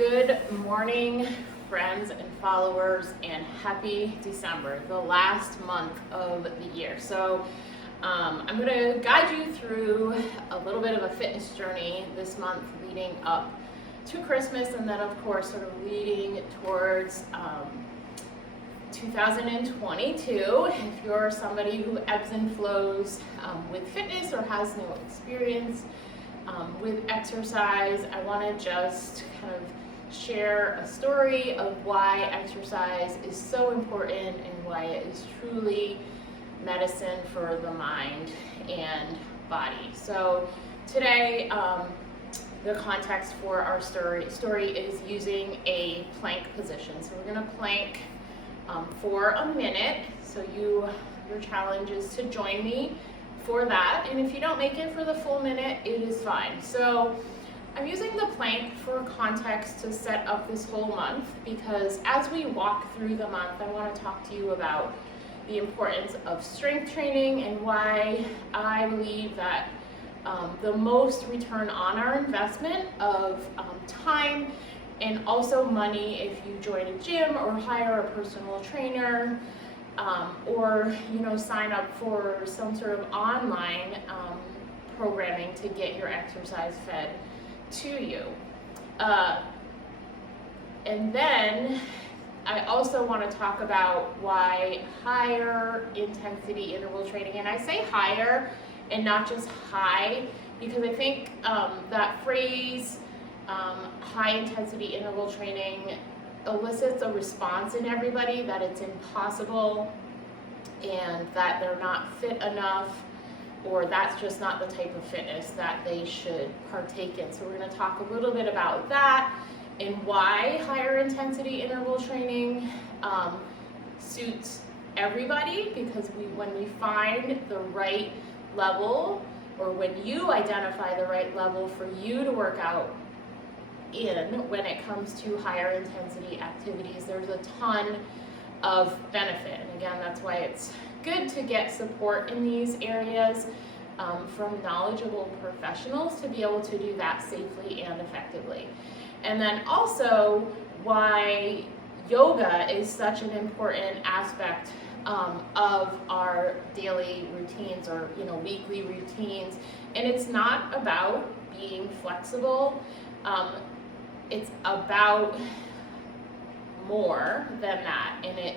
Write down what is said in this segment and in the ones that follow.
Good morning, friends and followers, and happy December, the last month of the year. So I'm going to guide you through a little bit of a fitness journey this month leading up to Christmas, and then of course sort of leading towards 2022. If you're somebody who ebbs and flows with fitness or has no experience with exercise, I want to just kind of share a story of why exercise is so important and why it is truly medicine for the mind and body. So today, the context for our story is using a plank position. So we're going to plank for a minute. So your challenge is to join me for that. And if you don't make it for the full minute, it is fine. So I'm using the plank for context to set up this whole month, because as we walk through the month, I want to talk to you about the importance of strength training and why I believe that the most return on our investment of time and also money if you join a gym or hire a personal trainer, or sign up for some sort of online programming to get your exercise fed to you. And then I also want to talk about why higher intensity interval training, and I say higher and not just high, because I think that phrase high intensity interval training elicits a response in everybody that it's impossible and that they're not fit enough, or that's just not the type of fitness that they should partake in. So we're going to talk a little bit about that and why higher intensity interval training suits everybody, because when we find the right level, or when you identify the right level for you to work out in when it comes to higher intensity activities, there's a ton of benefit. And again, that's why it's good to get support in these areas from knowledgeable professionals to be able to do that safely and effectively. And then also why yoga is such an important aspect of our daily routines, or weekly routines. And it's not about being flexible. It's about more than that, and it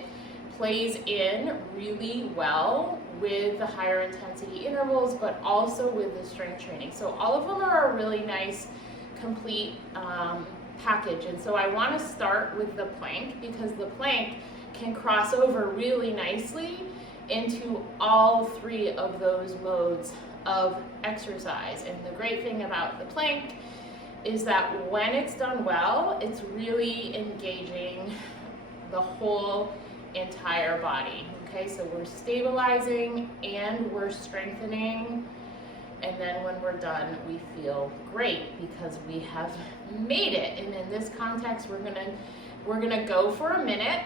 plays in really well with the higher intensity intervals, but also with the strength training. So all of them are a really nice, complete package. And so I want to start with the plank, because the plank can cross over really nicely into all three of those modes of exercise. And the great thing about the plank is that when it's done well, it's really engaging the whole entire body. Okay, so we're stabilizing and we're strengthening, and then when we're done, we feel great because we have made it. And in this context, we're gonna go for a minute.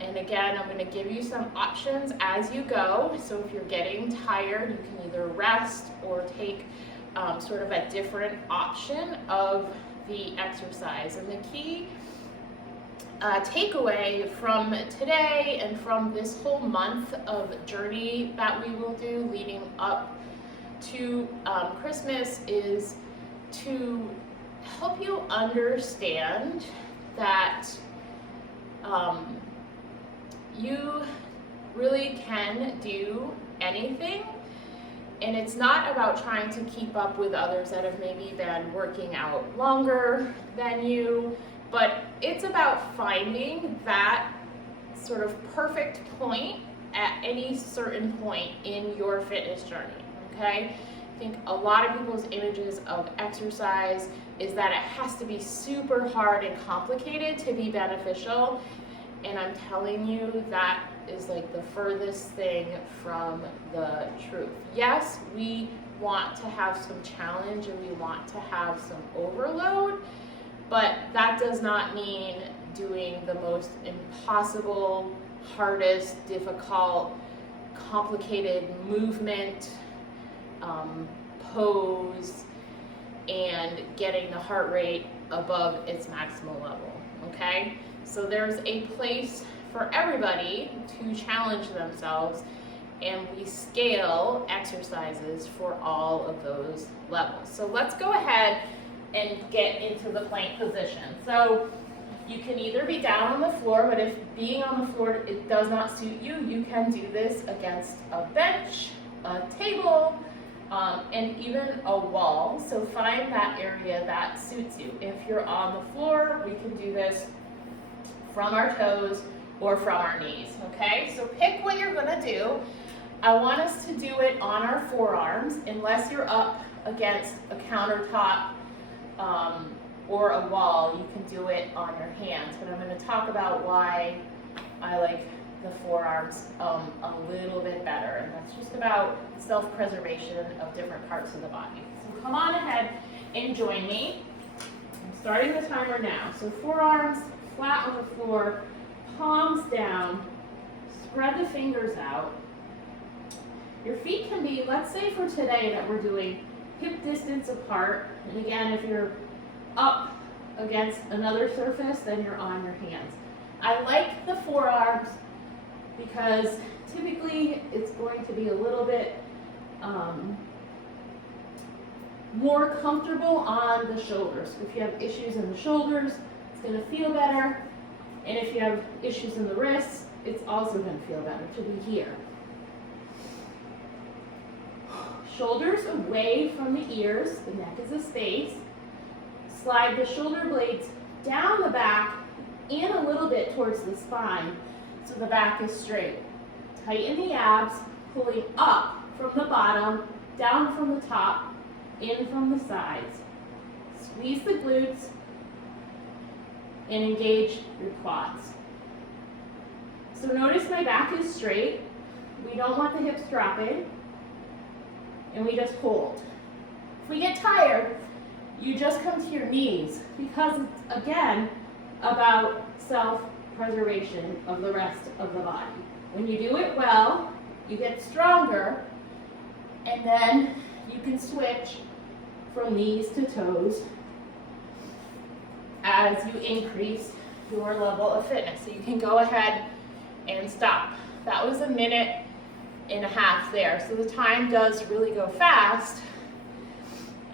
And again, I'm going to give you some options as you go. So if you're getting tired, you can either rest or take sort of a different option of the exercise. And the key takeaway from today and from this whole month of journey that we will do leading up to Christmas is to help you understand that you really can do anything. And it's not about trying to keep up with others that have maybe been working out longer than you, but it's about finding that sort of perfect point at any certain point in your fitness journey, okay? I think a lot of people's images of exercise is that it has to be super hard and complicated to be beneficial, and I'm telling you that is like the furthest thing from the truth. Yes, we want to have some challenge and we want to have some overload, but that does not mean doing the most impossible, hardest, difficult, complicated movement, pose, and getting the heart rate above its maximal level, okay? So there's a place for everybody to challenge themselves, and we scale exercises for all of those levels. So let's go ahead and get into the plank position. So you can either be down on the floor, but if being on the floor it does not suit you, you can do this against a bench, a table, and even a wall. So find that area that suits you. If you're on the floor, we can do this from our toes or from our knees, okay? So pick what you're gonna do. I want us to do it on our forearms, unless you're up against a countertop or a wall, you can do it on your hands. But I'm gonna talk about why I like the forearms a little bit better, and that's just about self-preservation of different parts of the body. So come on ahead and join me. I'm starting the timer now. So forearms flat on the floor, palms down, spread the fingers out. Your feet can be, let's say for today that we're doing hip distance apart, and again if you're up against another surface, then you're on your hands. I like the forearms because typically it's going to be a little bit more comfortable on the shoulders. If you have issues in the shoulders, it's going to feel better. And if you have issues in the wrists, it's also going to feel better to be here. Shoulders away from the ears, the neck is a space. Slide the shoulder blades down the back and a little bit towards the spine so the back is straight. Tighten the abs, pulling up from the bottom, down from the top, in from the sides. Squeeze the glutes and engage your quads. So notice my back is straight. We don't want the hips dropping. And we just hold. If we get tired, you just come to your knees, because it's, again, about self-preservation of the rest of the body. When you do it well, you get stronger, and then you can switch from knees to toes as you increase your level of fitness. So you can go ahead and stop. That was 1.5 minutes there. So the time does really go fast.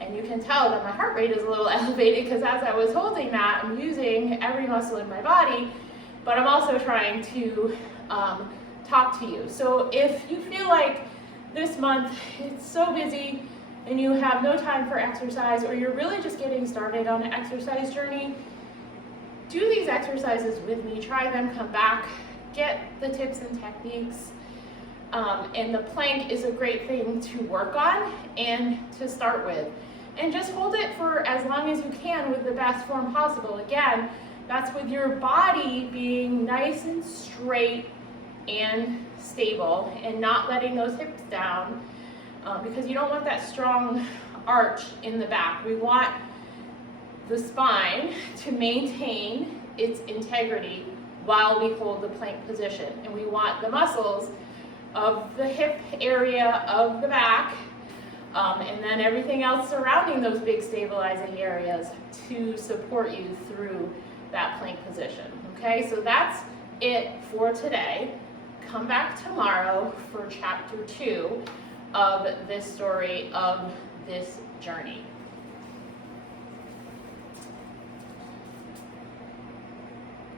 And you can tell that my heart rate is a little elevated because as I was holding that, I'm using every muscle in my body, but I'm also trying to talk to you. So if you feel like this month it's so busy and you have no time for exercise, or you're really just getting started on an exercise journey, do these exercises with me, try them, come back, get the tips and techniques. And the plank is a great thing to work on and to start with. And just hold it for as long as you can with the best form possible. Again, that's with your body being nice and straight and stable and not letting those hips down because you don't want that strong arch in the back. We want the spine to maintain its integrity while we hold the plank position. And we want the muscles of the hip area of the back and then everything else surrounding those big stabilizing areas to support you through that plank position. Okay, so that's it for today. Come back tomorrow for chapter 2 of this story of this journey.